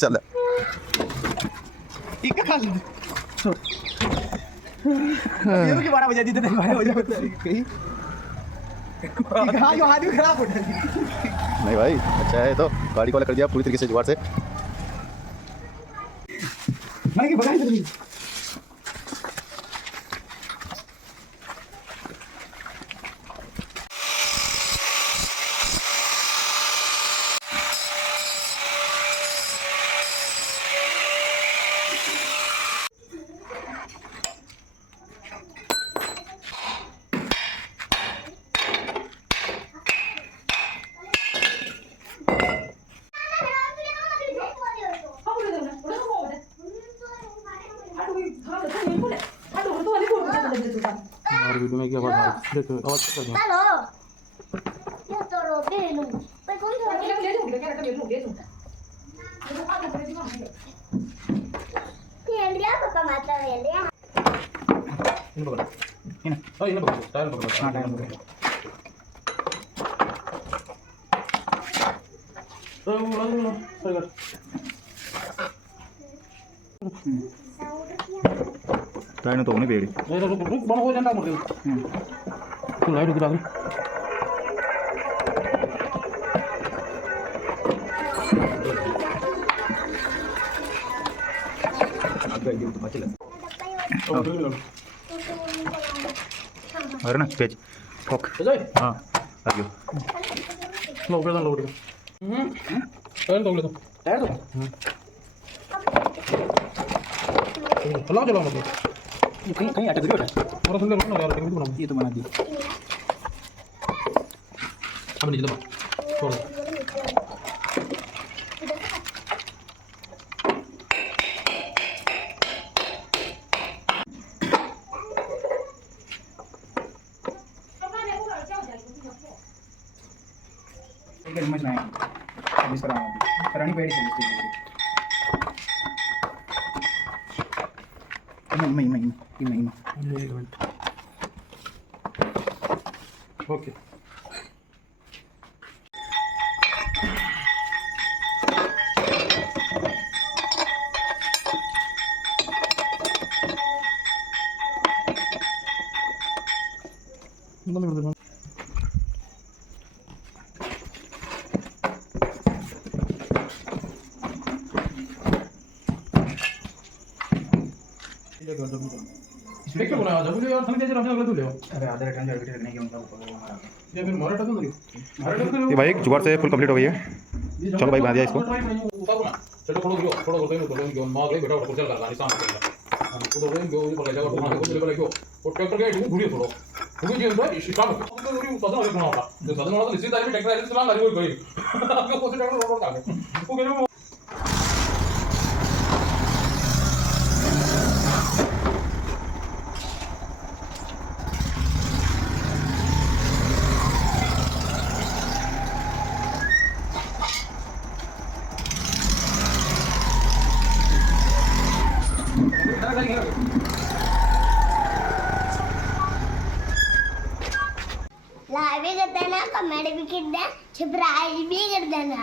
चल ठीक है खाली ये तो 12 बजे जितने 12 बजे हाँ जो हाथ भी खराब हो जाती नहीं भाई अच्छा है तो गाड़ी को कर दिया पूरी तरीके से जुगाड़ से मैं कि बगाई जल्दी और वीडियो में क्या बात है देखो आवाज कर दो हेलो ये तो रोटी लूं पे कौन सा ले ले लूं क्या ले लूं ये तो आगे बढ़े दिमाग में ये लिया पापा माता ले लिया इन पकड़ इन ओ इन पकड़ टायर पकड़ हां टायर पकड़ तो उड़ा सही कर टाइम तो नहीं पेड़ी ये तो रुक बन हो जाता मुझे तू लाइट गिरा दे अरे ना पेज ओक हां आगे लो उड़ टायर तो चलाओ चलाओ मतलब कहीं कहीं अटक गया और सुन ले ना यार वीडियो बना ये तो बना दी अब नीचे दबा छोड़ एक समझ में आया इस तरह रानी पेड़ी से नहीं ओके देखो ना जब यार थक जाए रहने वाला तू ले अरे आधे घंटे में एडिट करने के मतलब ऊपर वो हमारा ये फिर मोरेटा तो नहीं ये भाई जुगाड़ से फुल कंप्लीट हो गई है चलो भाई बना दिया इसको चलो थोड़ा गयो मां गई बेटा कुछ चल कर गाड़ी सामने चल तो रोइन गयो पर जाकर घुमा को चले गयो और ट्रैक्टर के घूरी थोड़ा क्योंकि ये तो शिकार को तो रोरी सदन वाले घुमा होगा जो सदन वाला तो निश्चित टाइम में ट्रैक्टर इस्तेमाल करी हुई गई आपको कोई ट्रैक्टर रोड का वो गयो लाइव भी कर देना कमेंट भी कर देना सब्सक्राइब भी कर देना।